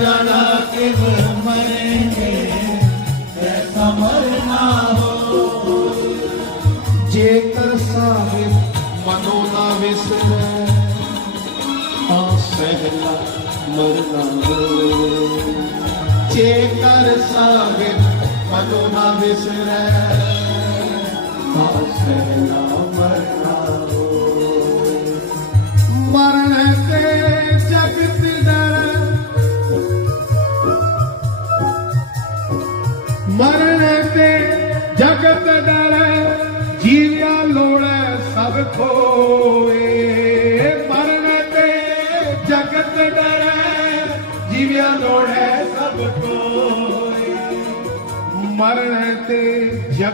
जना किब मरेंगे ऐसा मरना हो जेकर साहिब मनो ना विसरे हाँ सहला मरना हो जेकर साहिब मनो ना विसरे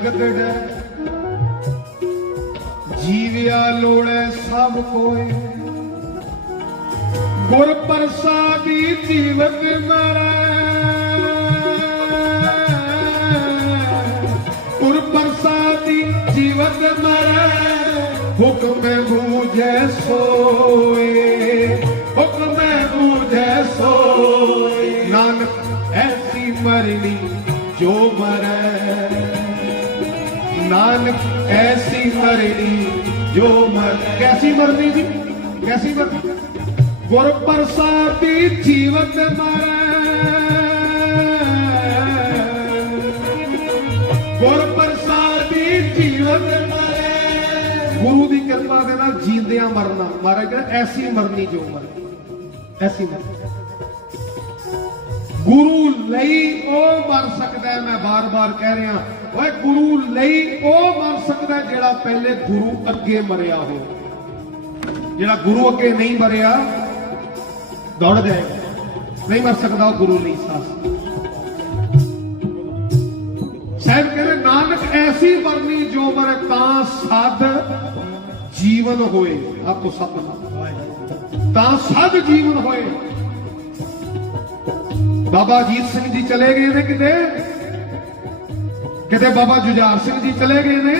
ਜਗਤ ਡਰ ਜੀਵਿਆ ਲੋੜੈ ਸਭ ਕੋਏ। ਗੁਰ ਪ੍ਰਸਾਦੀ ਜੀਵਤ ਮਰੈ ਗੁਰ ਪ੍ਰਸਾਦੀ ਜੀਵਤ ਮਰੈ ਹੁਕਮ ਬੂਝੈ ਸੋਏ। ਹੁਕਮ ਬੂਝੈ ਸੋਏ। ਨਾਨਕ, ਐਸੀ ਮਰਨੀ ਜੋ ਮਰੈ। ਨਾਨਕ, ਐਸੀ ਮਰਨੀ ਜੋ ਮਰ ਕੈਸੀ ਮਰਨੀ ਜੀ? ਕੈਸੀ ਮਰਨੀ ਗੁਰ ਪ੍ਰਸਾਦੀ ਜੀਵਤ ਮਰੈ। ਗੁਰ ਪ੍ਰਸਾਦੀ ਜੀਵਤ ਮਰੈ। ਗੁਰੂ ਦੀ ਕਿਰਪਾ ਦੇ ਨਾਲ ਜੀਂਦਿਆਂ ਮਰਨਾ। ਮਹਾਰਾਜ ਕਹਿੰਦਾ, ਐਸੀ ਮਰਨੀ ਜੋ ਮਰੇ। ਐਸੀ ਮਰਨੀ। ਗੁਰੂ ਲਈ ਉਹ ਮਰ ਸਕਦਾ ਮੈਂ ਬਾਰ-ਬਾਰ ਕਹਿ ਰਿਹਾ। ਓਏ ਗੁਰੂ ਲਈ ਉਹ ਮਰ ਸਕਦਾ ਜਿਹੜਾ ਪਹਿਲੇ ਗੁਰੂ ਅੱਗੇ ਮਰਿਆ ਹੋ ਜਿਹੜਾ ਗੁਰੂ ਅੱਗੇ ਨਹੀਂ ਮਰਿਆ, ਦੌੜ ਜਾਏਗਾ ਨਹੀਂ ਮਰ ਸਕਦਾ ਉਹ ਗੁਰੂ ਨਹੀਂ, ਸਾਸ। ਸਾਹਿਬ ਕਹਿੰਦੇ, ਨਾਨਕ ਐਸੀ ਮਰਨੀ ਜੋ ਮਰੇ ਤਾਂ ਸਾਧ ਜੀਵਨ ਹੋਏ। ਆਪੋ ਸਤਨਾਮ। ਤਾਂ ਸਾਧ ਜੀਵਨ ਹੋਏ। ਬਾਬਾ ਅਜੀਤ ਸਿੰਘ ਜੀ ਚਲੇ ਗਏ ਨੇ ਕਿਤੇ? ਕਿਤੇ ਬਾਬਾ ਜੁਝਾਰ ਸਿੰਘ ਜੀ ਚਲੇ ਗਏ ਨੇ?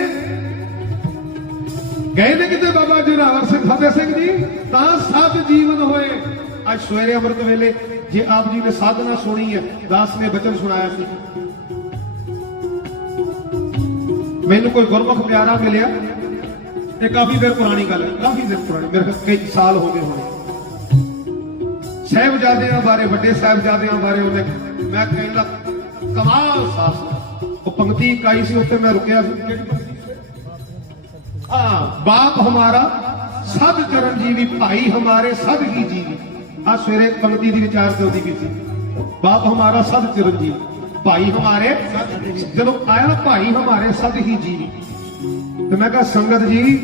ਗਏ ਨੇ ਕਿਤੇ ਬਾਬਾ ਜੁਝਾਰ ਸਿੰਘ, ਫਤਿਹ ਸਿੰਘ ਜੀ? ਤਾਂ ਸਤ ਜੀਵਨ ਹੋਏ। ਅੱਜ ਸਵੇਰੇ ਅੰਮ੍ਰਿਤ ਵੇਲੇ, ਜੇ ਆਪ ਜੀ ਨੇ ਸਾਧਨਾ ਸੁਣੀ ਹੈ, ਦਾਸ ਨੇ ਬਚਨ ਸੁਣਾਇਆ ਸੀ। ਮੈਨੂੰ ਕੋਈ ਗੁਰਮੁਖ ਪਿਆਰਾ ਮਿਲਿਆ? ਇਹ ਕਾਫੀ ਦੇਰ ਪੁਰਾਣੀ ਗੱਲ ਹੈ, ਕਾਫੀ ਦੇਰ ਪੁਰਾਣੀ, ਮੇਰੇ ਕਈ ਸਾਲ ਹੋ ਗਏ ਹੋਣੇ। ਸਾਹਿਬਜ਼ਾਦਿਆਂ ਬਾਰੇ, ਵੱਡੇ ਸਾਹਿਬਜ਼ਾਦਿਆਂ ਬਾਰੇ ਉਹਨੇ ਮੈਂ ਕਹਿੰਦਾ, ਕਮਾਲ ਸਾਸ ਉਹ ਪੰਕਤੀ ਇਕਾਈ ਸੀ, ਉੱਥੇ ਮੈਂ ਰੁਕਿਆ ਸੀ। ਕਿਹੜੀ ਪੰਕਤੀ ਹਾਂ, ਬਾਪ ਹਮਾਰਾ, ਸਦ ਚਰਨਜੀਵੀ ਭਾਈ ਹਮਾਰੇ, ਸਦ ਹੀ ਜੀਵੀ। ਆ ਸਵੇਰੇ ਪੰਕਤੀ ਦੀ ਵਿਚਾਰ ਤੇ ਉਹਦੀ ਵੀ ਬਾਪ ਹਮਾਰਾ, ਸਦ ਚਰਨਜੀਵੀ ਭਾਈ ਹਮਾਰੇ, ਜਦੋਂ ਆਇਆ ਭਾਈ ਹਮਾਰੇ, ਸਦ ਹੀ ਜੀਵੀ। ਤੇ ਮੈਂ ਕਿਹਾ, ਸੰਗਤ ਜੀ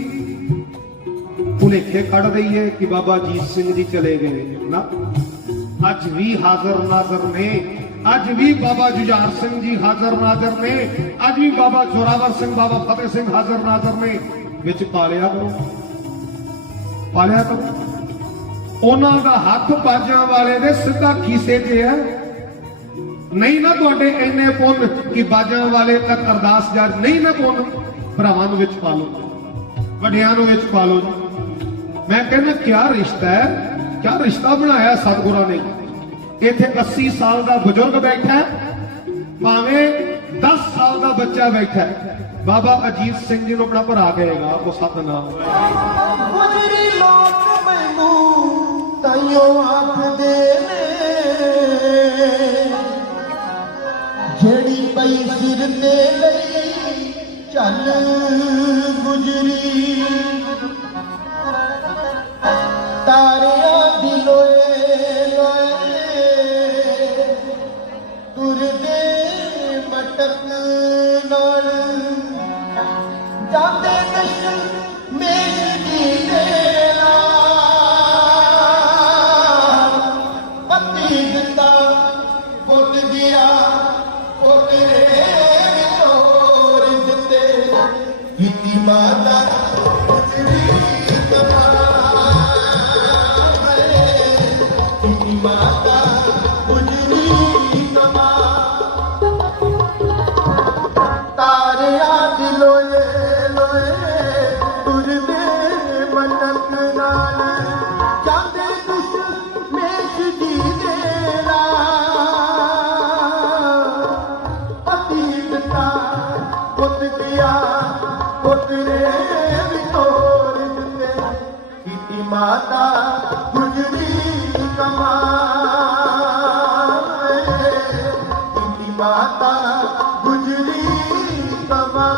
ਭੁਲੇਖੇ ਕੱਢ ਦਈਏ ਕਿ ਬਾਬਾ ਜੀਤ ਸਿੰਘ ਜੀ ਚਲੇ ਗਏ। ਨਾ, ਅੱਜ ਵੀ ਹਾਜ਼ਰ ਨਾਜ਼ਰ ਨੇ। ਅੱਜ ਵੀ ਬਾਬਾ ਜੁਝਾਰ ਸਿੰਘ ਜੀ ਹਾਜ਼ਰ ਨਾਜ਼ਰ ਨੇ। ਅੱਜ ਵੀ ਬਾਬਾ ਜੋਰਾਵਰ ਸਿੰਘ, ਬਾਬਾ ਫਤਿਹ ਸਿੰਘ ਹਾਜ਼ਰ ਨਾਜ਼ਰ ਨੇ। ਵਿੱਚ ਪਾਲਿਆ ਕਰੋ। ਪਾਲਿਆ ਕਰੋ। ਉਹਨਾਂ ਦਾ ਹੱਥ ਬਾਜਾਂ ਵਾਲੇ ਦੇ ਸਿੱਧਾ ਖੀਸੇ 'ਚ ਹੈ। ਨਹੀਂ ਨਾ ਤੁਹਾਡੇ ਇੰਨੇ ਪੁੰਨ ਕਿ ਬਾਜਾਂ ਵਾਲੇ ਤੱਕ ਅਰਦਾਸ ਜਾ ਨਹੀਂ ਨਾ ਪੁੰਨ। ਭਰਾਵਾਂ ਨੂੰ ਵਿੱਚ ਪਾ ਲਓ ਵੱਡਿਆਂ ਨੂੰ ਵਿੱਚ ਪਾ ਲਓ ਜੀ ਮੈਂ ਕਹਿੰਦਾ, ਕਿਆ ਰਿਸ਼ਤਾ ਹੈ? ਕਿਆ ਰਿਸ਼ਤਾ ਬਣਾਇਆ ਸਤਿਗੁਰਾਂ ਨੇ? ਇੱਥੇ 80 ਸਾਲ ਦਾ ਬਜ਼ੁਰਗ ਬੈਠਾ ਹੈ, ਭਾਵੇਂ 10 ਸਾਲ ਦਾ ਬੱਚਾ ਬੈਠਾ ਹੈ। ਬਾਬਾ ਅਜੀਤ ਸਿੰਘ ਜੀ ਨੂੰ ਆਪਣਾ ਭਰਾ ਕਹੇਗਾ ਉਹ ਸਤਨਾਮ। ਗੁਜਰੀ ਲੋਕ ਮੈਨੂੰ ਤਾਈਓ ਆਖਦੇ ਨੇ ਜਿਹੜੀ ਪਈ ਸਿਰ ਤੇ ਲਈ ਚੱਲ ਮਾਤਾ ਗੁਜਰੀ ਕਮਾ।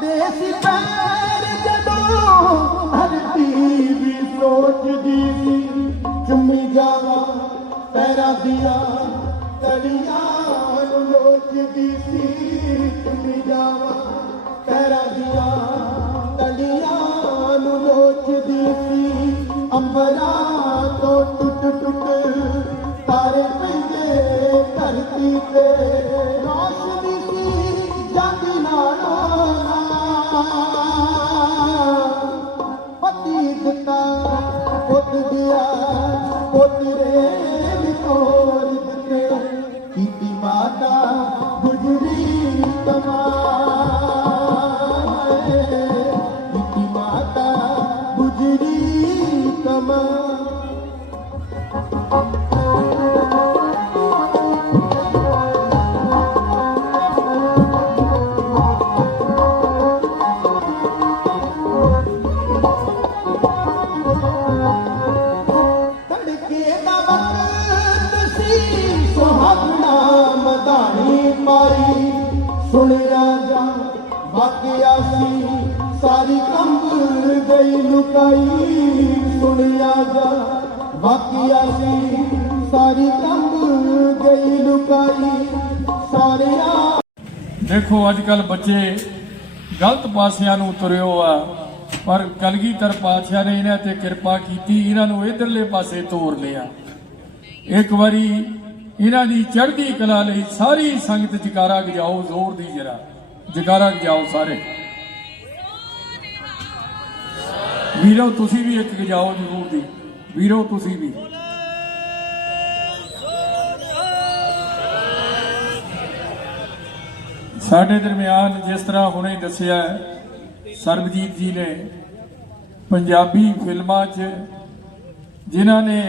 ਦੇਸੀ ਪੈਰ ਜਦੋਂ ਧਰਤੀ ਵੀ ਸੋਚਦੀ ਸੀ ਚੁੰਮੀ ਜਾਵਾਂ ਪੈਰਾਂ ਦੀਆਂ ਤਲੀਆਂ ਨੂੰ ਲੋਚਦੀ ਸੀ ਚੁੰਮੀ ਜਾਵਾਂ ਪੈਰਾਂ ਦੀਆਂ ਤਲੀਆਂ ਨੂੰ ਲੋਚਦੀ ਸੀ। ਅੰਬਰਾਂ ਤੋਂ ਟੁੱਟ ਟੁੱਟ ਤਾਰੇ ਪੈਂਦੇ, ਧਰਤੀ ਤੇ ਰੋਸ਼ਨੀ ਸੀ, ਜਾਂਦੀ ਲੁਕਾਈ ਸੁਣ ਰਾਜਾ ਵਾਕਿਆ ਸੀ ਸਾਰੀ ਕੰਬ ਗਈ ਲੁਕਾਈ। ਸਾਰਿਆਂ ਦੇਖੋ ਅੱਜ ਕੱਲ ਬੱਚੇ ਗਲਤ ਪਾਸਿਆਂ ਨੂੰ ਤੁਰਿਓ ਆ। ਪਰ ਕਲਗੀਧਰ ਪਾਤਸ਼ਾਹ ਨੇ ਇਹਨਾਂ ਤੇ ਕਿਰਪਾ ਕੀਤੀ, ਇਹਨਾਂ ਨੂੰ ਇਧਰਲੇ ਪਾਸੇ ਤੋਰ ਲਿਆ। ਇੱਕ ਵਾਰੀ ਇਹਨਾਂ ਦੀ ਚੜ੍ਹਦੀ ਕਲਾ ਲਈ ਸਾਰੀ ਸੰਗਤ ਜਕਾਰਾ ਗਜਾਓ ਜ਼ੋਰ ਦੀ ਜਰਾ। ਜਕਾਰਾ ਗਜਾਓ ਸਾਰੇ। ਵੀਰੋ, ਤੁਸੀਂ ਵੀ ਇੱਕ ਗਜਾਓ ਜ਼ਰੂਰ ਦੀ। ਵੀਰੋ, ਤੁਸੀਂ ਵੀ। ਸਾਡੇ ਦਰਮਿਆਨ ਜਿਸ ਤਰ੍ਹਾਂ ਹੁਣੇ ਦੱਸਿਆ ਸਰਬਜੀਤ ਜੀ ਨੇ ਪੰਜਾਬੀ ਫਿਲਮਾਂ 'ਚ ਜਿਨ੍ਹਾਂ ਨੇ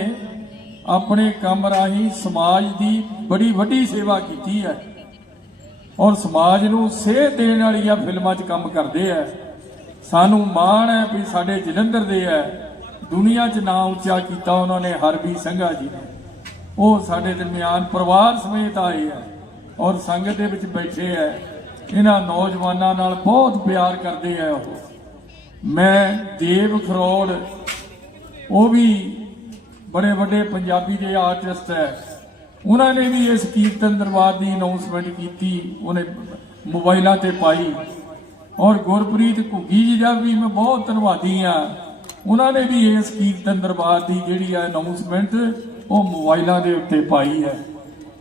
ਆਪਣੇ ਕੰਮ ਰਾਹੀਂ ਸਮਾਜ ਦੀ ਬੜੀ ਵੱਡੀ ਸੇਵਾ ਕੀਤੀ ਹੈ ਔਰ ਸਮਾਜ ਨੂੰ ਸੇਧ ਦੇਣ ਵਾਲੀਆਂ ਫਿਲਮਾਂ 'ਚ ਕੰਮ ਕਰਦੇ ਆ ਸਾਨੂੰ ਮਾਣ ਹੈ ਵੀ ਸਾਡੇ ਜਲੰਧਰ ਦੇ ਹੈ, ਦੁਨੀਆ 'ਚ ਨਾਂ ਉੱਚਾ ਕੀਤਾ ਉਹਨਾਂ ਨੇ ਹਰਬੀ ਸੰਘਾ ਜੀ ਨੇ। ਉਹ ਸਾਡੇ ਦਰਮਿਆਨ ਪਰਿਵਾਰ ਸਮੇਤ ਆਏ ਹੈ ਔਰ ਸੰਗਤ ਦੇ ਵਿੱਚ ਬੈਠੇ ਹੈ। ਇਹਨਾਂ ਨੌਜਵਾਨਾਂ ਨਾਲ ਬਹੁਤ ਪਿਆਰ ਕਰਦੇ ਹੈ ਉਹ। ਮੈਂ ਦੇਵ ਖਰੋੜ, ਉਹ ਵੀ ਬੜੇ ਵੱਡੇ ਪੰਜਾਬੀ ਦੇ ਆਰਟਿਸਟ ਹੈ। ਉਹਨਾਂ ਨੇ ਵੀ ਇਸ ਕੀਰਤਨ ਦਰਬਾਰ ਦੀ ਅਨਾਉਂਸਮੈਂਟ ਕੀਤੀ, ਉਹਨੇ ਮੋਬਾਈਲਾਂ ਤੇ ਪਾਈ। ਔਰ ਗੁਰਪ੍ਰੀਤ ਘੁੱਗੀ ਜੀ ਦਾ ਵੀ ਮੈਂ ਬਹੁਤ ਧੰਨਵਾਦੀ ਆ ਉਹਨਾਂ ਨੇ ਵੀ ਇਸ ਕੀਰਤਨ ਦਰਬਾਰ ਦੀ ਜਿਹੜੀ ਆ ਅਨਾਉਂਸਮੈਂਟ ਉਹ ਮੋਬਾਈਲਾਂ ਦੇ ਉੱਤੇ ਪਾਈ ਹੈ।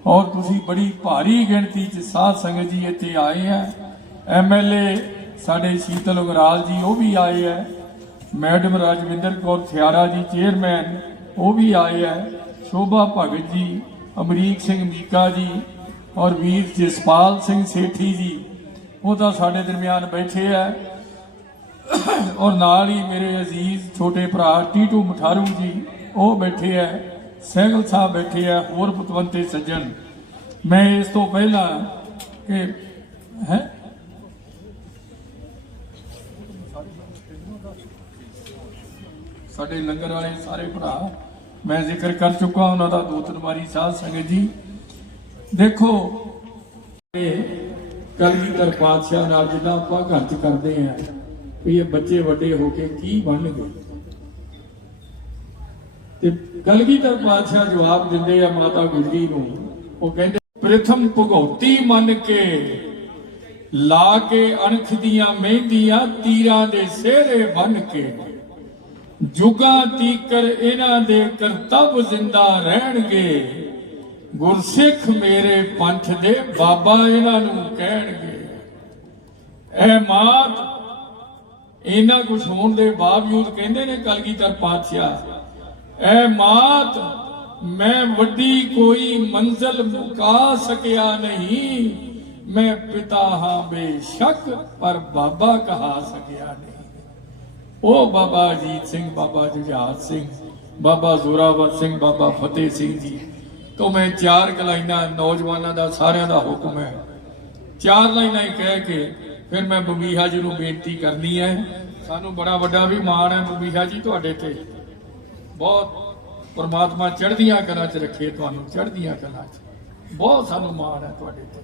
ਔਰ ਤੁਸੀਂ ਬੜੀ ਭਾਰੀ ਗਿਣਤੀ 'ਚ ਸਾਧ ਸੰਗਤ ਜੀ ਇੱਥੇ ਆਏ ਆ। ਐਮਐਲਏ ਸਾਡੇ ਸ਼ੀਤਲ ਉਗਰਾਲ ਜੀ, ਉਹ ਵੀ ਆਏ ਆ। ਮੈਡਮ ਰਾਜਵਿੰਦਰ ਕੌਰ ਥਿਆਰਾ ਜੀ, ਚੇਅਰਮੈਨ, ਉਹ ਵੀ ਆਏ ਆ। ਸ਼ੋਭਾ ਭਗਤ ਜੀ, ਅਮਰੀਕ ਸਿੰਘ ਮੀਕਾ ਜੀ, ਔਰ ਵੀਰ ਜਸਪਾਲ ਸਿੰਘ ਸੇਠੀ ਜੀ ਉਹ ਤਾਂ ਸਾਡੇ ਦਰਮਿਆਨ ਬੈਠੇ ਆ। ਔਰ ਨਾਲ ਹੀ ਮੇਰੇ ਅਜ਼ੀਜ਼ ਛੋਟੇ ਭਰਾ ਟੀਟੂ ਮਠਾਰੂ ਜੀ, ਉਹ ਬੈਠੇ ਆ। ਸਹਿਗਲ ਸਾਹਿਬ ਬੈਠੇ ਆ, ਹੋਰ ਪਤਵੰਤੇ ਸੱਜਣ। ਮੈਂ ਇਸ ਤੋਂ ਪਹਿਲਾਂ ਕਿ ਹੈ? ਸਾਡੇ ਲੰਗਰ ਵਾਲੇ ਸਾਰੇ ਭਰਾ, ਮੈਂ ਜ਼ਿਕਰ ਕਰ ਚੁੱਕਾ ਉਹਨਾਂ ਦਾ ਦੋ ਤਿੰਨ ਵਾਰੀ ਸਾਧ ਸੰਗਤ ਜੀ। ਦੇਖੋ, ਇਹ ਕਲਗੀਧਰ ਪਾਤਸ਼ਾਹ ਨਾਲ ਜਿੱਦਾਂ ਆਪਾਂ ਘਰ ਚ ਕਰਦੇ ਆ ਵੀ ਇਹ ਬੱਚੇ ਵੱਡੇ ਹੋ ਕੇ ਕੀ ਬਣਨਗੇ? ਤੇ ਕਲਗੀਧਰ ਪਾਤਸ਼ਾਹ ਜਵਾਬ ਦਿੰਦੇ ਆ ਮਾਤਾ ਗੁਜਰੀ ਨੂੰ, ਉਹ ਕਹਿੰਦੇ, ਪ੍ਰਥਮ ਭਗਉਤੀ ਮੰਨ ਕੇ ਲਾ ਕੇ ਅਣਖ ਦੀਆਂ ਮਹਿੰਦੀਆਂ ਤੀਰਾਂ ਦੇ ਸਿਹਰੇ ਬਨ ਕੇ, ਜੁਗਾਂ ਤੀਕਰ ਇਹਨਾਂ ਦੇ ਕਰਤੱਵ ਜ਼ਿੰਦਾ ਰਹਿਣਗੇ। ਗੁਰਸਿੱਖ ਮੇਰੇ ਪੰਥ ਦੇ ਬਾਬਾ ਇਹਨਾਂ ਨੂੰ ਕਹਿਣਗੇ। ਇਹ ਮਾਤ ਇਹਨਾਂ ਕੁਝ ਹੋਣ ਦੇ ਬਾਵਜੂਦ ਕਹਿੰਦੇ ਨੇ ਕਲਗੀਧਰ ਪਾਤਸ਼ਾਹ ਐ ਮਾਤ ਮੈਂ ਵੱਡੀ ਕੋਈ ਮੰਜ਼ਲ ਮੁਕਾ ਸਕਿਆ ਨਹੀਂ, ਮੈਂ ਪਿਤਾ ਹਾਂ ਬੇਸ਼ੱਕ, ਪਰ ਬਾਬਾ ਕਹਾ ਸਕਿਆ ਨਹੀਂ। ਉਹ ਬਾਬਾ ਅਜੀਤ ਸਿੰਘ, ਬਾਬਾ ਜੁਝਾਰ ਸਿੰਘ, ਬਾਬਾ ਜ਼ੋਰਾਵਰ ਸਿੰਘ, ਬਾਬਾ ਫਤਿਹ ਸਿੰਘ ਜੀ ਤੋਂ ਮੈਂ ਚਾਰ ਲਾਈਨਾਂ ਨੌਜਵਾਨਾਂ ਦਾ, ਸਾਰਿਆਂ ਦਾ ਹੁਕਮ ਹੈ। ਚਾਰ ਲਾਈਨਾਂ ਹੀ ਕਹਿ ਕੇ ਫਿਰ ਮੈਂ ਬੰਬੀਹਾ ਜੀ ਨੂੰ ਬੇਨਤੀ ਕਰਨੀ ਹੈ। ਸਾਨੂੰ ਬੜਾ ਵੱਡਾ ਵੀ ਮਾਣ ਹੈ ਬੰਬੀਹਾ ਜੀ ਤੁਹਾਡੇ ਤੇ। ਬਹੁਤ ਪਰਮਾਤਮਾ ਚੜ੍ਹਦੀਆਂ ਕਲਾ 'ਚ ਰੱਖੇ ਤੁਹਾਨੂੰ, ਚੜ੍ਹਦੀਆਂ ਕਲਾ 'ਚ। ਬਹੁਤ ਸਾਨੂੰ ਮਾਣ ਹੈ ਤੁਹਾਡੇ ਤੇ।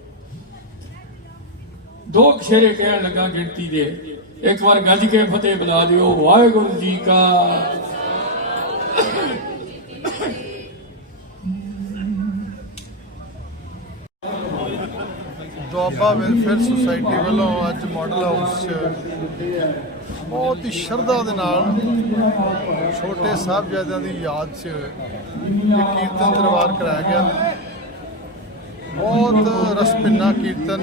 ਦੋ ਖੇਰੇ ਕਹਿਣ ਲੱਗਾ ਗਿਣਤੀ ਦੇ। ਇੱਕ ਵਾਰ ਗੱਜ ਕੇ ਫਤਿਹ ਬੁਲਾ ਦਿਓ। ਵਾਹਿਗੁਰੂ ਜੀ ਕਾ ਦੁਆਬਾ ਵੈਲਫੇਅਰ ਸੁਸਾਇਟੀ ਵੱਲੋਂ ਅੱਜ ਮਾਡਲ ਹਾਊਸ 'ਚ ਬਹੁਤ ਹੀ ਸ਼ਰਧਾ ਦੇ ਨਾਲ ਛੋਟੇ ਸਾਹਿਬਜ਼ਾਦਿਆਂ ਦੀ ਯਾਦ 'ਚ ਇੱਕ ਕੀਰਤਨ ਦਰਬਾਰ ਕਰਾਇਆ ਗਿਆ। ਬਹੁਤ ਰਸਪਿੰਨਾ ਕੀਰਤਨ,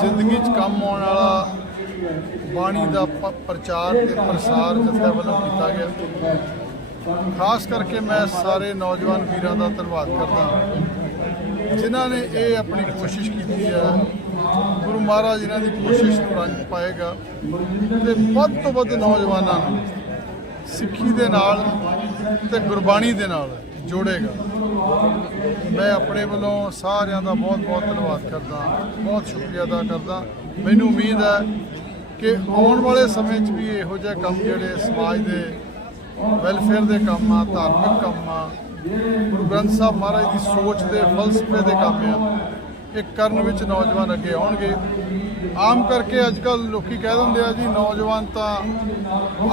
ਜ਼ਿੰਦਗੀ 'ਚ ਕੰਮ ਆਉਣ ਵਾਲਾ ਬਾਣੀ ਦਾ ਪ੍ਰਚਾਰ ਤੇ ਪ੍ਰਸਾਰ ਜਥਿਆਂ ਵੱਲੋਂ ਕੀਤਾ ਗਿਆ। ਖਾਸ ਕਰਕੇ ਮੈਂ ਸਾਰੇ ਨੌਜਵਾਨ ਵੀਰਾਂ ਦਾ ਧੰਨਵਾਦ ਕਰਦਾ ਜਿਨ੍ਹਾਂ ਨੇ ਇਹ ਆਪਣੀ ਕੋਸ਼ਿਸ਼ ਕੀਤੀ ਆ, ਗੁਰੂ ਮਹਾਰਾਜ ਇਹਨਾਂ ਦੀ ਕੋਸ਼ਿਸ਼ ਨੂੰ ਰੰਗ ਪਾਏਗਾ ਤੇ ਵੱਧ ਤੋਂ ਵੱਧ ਨੌਜਵਾਨਾਂ ਨੂੰ ਸਿੱਖੀ ਦੇ ਨਾਲ ਤੇ ਗੁਰਬਾਣੀ ਦੇ ਨਾਲ ਜੋੜੇਗਾ। ਮੈਂ ਆਪਣੇ ਵੱਲੋਂ ਸਾਰਿਆਂ ਦਾ ਬਹੁਤ ਬਹੁਤ ਧੰਨਵਾਦ ਕਰਦਾ, ਬਹੁਤ ਸ਼ੁਕਰੀਆ ਅਦਾ ਕਰਦਾ। ਮੈਨੂੰ ਉਮੀਦ ਹੈ ਕਿ ਆਉਣ ਵਾਲੇ ਸਮੇਂ 'ਚ ਵੀ ਇਹੋ ਜਿਹੇ ਕੰਮ ਜਿਹੜੇ ਸਮਾਜ ਦੇ ਵੈਲਫੇਅਰ ਦੇ ਕੰਮ ਆ, ਧਾਰਮਿਕ ਕੰਮ ਆ ਗੁਰੂ ਗ੍ਰੰਥ ਸਾਹਿਬ ਮਹਾਰਾਜ ਦੀ ਸੋਚ ਦੇ ਫਲਸਫੇ ਦੇ ਕੰਮ ਆ। ਇਹ ਕਰਨ ਵਿੱਚ ਨੌਜਵਾਨ ਅੱਗੇ ਆਉਣਗੇ। ਆਮ ਕਰਕੇ ਅੱਜ ਕੱਲ ਲੋਕੀ ਕਹਿ ਦਿੰਦੇ ਆ ਜੀ, ਨੌਜਵਾਨ ਤਾਂ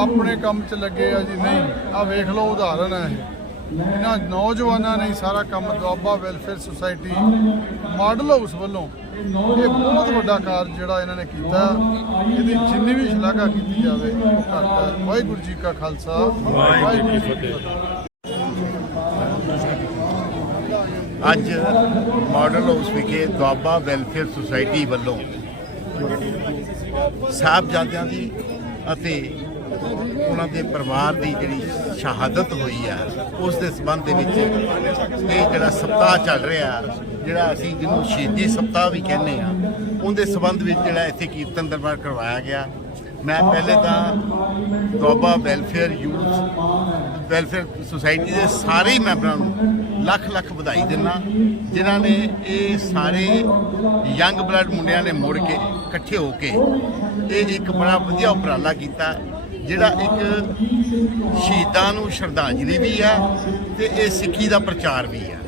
ਆਪਣੇ ਕੰਮ 'ਚ ਲੱਗੇ ਆ ਜੀ। ਨਹੀਂ ਆ ਵੇਖ ਲਓ ਉਦਾਹਰਣ ਹੈ ਇਹਨਾਂ ਨੌਜਵਾਨਾਂ ਨੇ ਸਾਰਾ ਕੰਮ Doaba welfare society, model house ਵੱਲੋਂ ਇਹ ਬਹੁਤ ਵੱਡਾ ਕਾਰਜ ਜਿਹੜਾ ਇਹਨਾਂ ਨੇ ਕੀਤਾ। ਇਹਦੀ ਜਿੰਨੀ ਵੀ ਸ਼ਲਾਘਾ ਕੀਤੀ ਜਾਵੇ, ਉਹ ਘੱਟ ਹੈ ਵਾਹਿਗੁਰੂ ਜੀ ਕਾ ਖਾਲਸਾ, ਵਾਹਿਗੁਰੂ ਜੀ ਕੀ ਫਤਿਹ। ਅੱਜ ਮਾਡਲ ਹਾਊਸ ਵਿਖੇ ਦੁਆਬਾ ਵੈਲਫੇਅਰ ਸੁਸਾਇਟੀ ਵੱਲੋਂ ਸਾਹਿਬਜ਼ਾਦਿਆਂ ਦੀ ਅਤੇ ਉਹਨਾਂ ਦੇ ਪਰਿਵਾਰ ਦੀ ਜਿਹੜੀ ਸ਼ਹਾਦਤ ਹੋਈ ਆ, ਉਸ ਦੇ ਸੰਬੰਧ ਦੇ ਵਿੱਚ ਇਹ ਜਿਹੜਾ ਸਪਤਾਹ ਚੱਲ ਰਿਹਾ, ਜਿਹੜਾ ਅਸੀਂ ਜਿਹਨੂੰ ਸ਼ਹੀਦੀ ਸਪਤਾਹ ਵੀ ਕਹਿੰਦੇ ਆ ਉਹਦੇ ਸੰਬੰਧ ਵਿੱਚ ਜਿਹੜਾ ਇੱਥੇ ਕੀਰਤਨ ਦਰਬਾਰ ਕਰਵਾਇਆ ਗਿਆ। ਮੈਂ ਪਹਿਲੇ ਤਾਂ Doaba welfare youth welfare society ਦੇ ਸਾਰੇ ਮੈਂਬਰਾਂ ਨੂੰ ਲੱਖ ਲੱਖ ਵਧਾਈ ਦਿੰਦਾ। ਜਿਨ੍ਹਾਂ ਨੇ ਇਹ ਸਾਰੇ ਯੰਗ ਬਲੱਡ ਮੁੰਡਿਆਂ ਨੇ ਮੁੜ ਕੇ ਇਕੱਠੇ ਹੋ ਕੇ ਇਹ ਇੱਕ ਬੜਾ ਵਧੀਆ ਉਪਰਾਲਾ ਕੀਤਾ ਜਿਹੜਾ ਇੱਕ ਸ਼ਹੀਦਾਂ ਨੂੰ ਸ਼ਰਧਾਂਜਲੀ ਵੀ ਹੈ ਤੇ ਇਹ ਸਿੱਖੀ ਦਾ ਪ੍ਰਚਾਰ ਵੀ ਹੈ।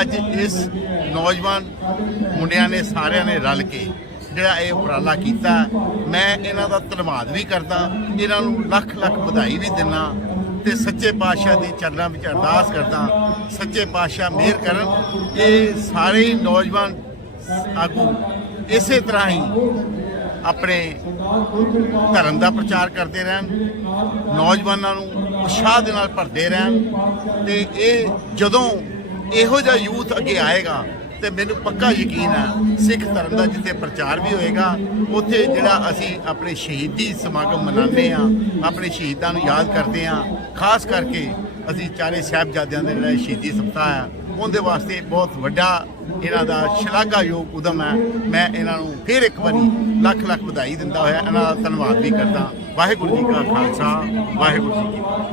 ਅੱਜ ਇਸ ਨੌਜਵਾਨ ਮੁੰਡਿਆਂ ਨੇ ਸਾਰਿਆਂ ਨੇ ਰਲ ਕੇ ਜਿਹੜਾ ਇਹ ਉਪਰਾਲਾ ਕੀਤਾ, ਮੈਂ ਇਹਨਾਂ ਦਾ ਧੰਨਵਾਦ ਵੀ ਕਰਦਾ, ਇਹਨਾਂ ਨੂੰ ਲੱਖ ਲੱਖ ਵਧਾਈ ਵੀ ਦਿੰਦਾ ਤੇ ਸੱਚੇ ਪਾਤਸ਼ਾਹ ਦੇ ਚਰਨਾਂ ਵਿੱਚ ਅਰਦਾਸ ਕਰਦਾ, ਸੱਚੇ ਪਾਤਸ਼ਾਹ ਮਿਹਰ ਕਰਨ। ਇਹ ਸਾਰੇ ਨੌਜਵਾਨ ਆਗੂ ਇਸੇ ਤਰ੍ਹਾਂ ਹੀ ਆਪਣੇ ਧਰਮ ਦਾ ਪ੍ਰਚਾਰ ਕਰਦੇ ਰਹਿਣ, ਨੌਜਵਾਨਾਂ ਨੂੰ ਉਤਸ਼ਾਹ ਦੇ ਨਾਲ ਭਰਦੇ ਰਹਿਣ ਤੇ ਇਹ ਜਦੋਂ ਇਹੋ ਜਿਹਾ ਯੂਥ ਅੱਗੇ ਆਏਗਾ ਤੇ ਮੈਨੂੰ ਪੱਕਾ ਯਕੀਨ ਹੈ ਸਿੱਖ ਧਰਮ ਦਾ ਜਿੱਥੇ ਪ੍ਰਚਾਰ ਵੀ ਹੋਏਗਾ, ਉੱਥੇ ਜਿਹੜਾ ਅਸੀਂ ਆਪਣੇ ਸ਼ਹੀਦੀ ਸਮਾਗਮ ਮਨਾਉਂਦੇ ਆ ਆਪਣੇ ਸ਼ਹੀਦਾਂ ਨੂੰ ਯਾਦ ਕਰਦੇ ਆ ਖਾਸ ਕਰਕੇ ਅਸੀਂ ਚਾਰੇ ਸਾਹਿਬਜ਼ਾਦਿਆਂ ਦੇ ਜਿਹੜਾ ਸ਼ਹੀਦੀ ਸਪਤਾਹ ਆ, ਉਹਦੇ ਵਾਸਤੇ ਬਹੁਤ ਵੱਡਾ ਇਹਨਾਂ ਦਾ ਸ਼ਲਾਘਾਯੋਗ ਉਦਮ ਹੈ। ਮੈਂ ਇਹਨਾਂ ਨੂੰ ਫਿਰ ਇੱਕ ਵਾਰੀ ਲੱਖ ਲੱਖ ਵਧਾਈ ਦਿੰਦਾ ਹੋਇਆ, ਇਹਨਾਂ ਦਾ ਧੰਨਵਾਦ ਵੀ ਕਰਦਾ। ਵਾਹਿਗੁਰੂ ਜੀ ਕਾ ਖਾਲਸਾ, ਵਾਹਿਗੁਰੂ ਜੀ ਕੀ ਫਤਿਹ।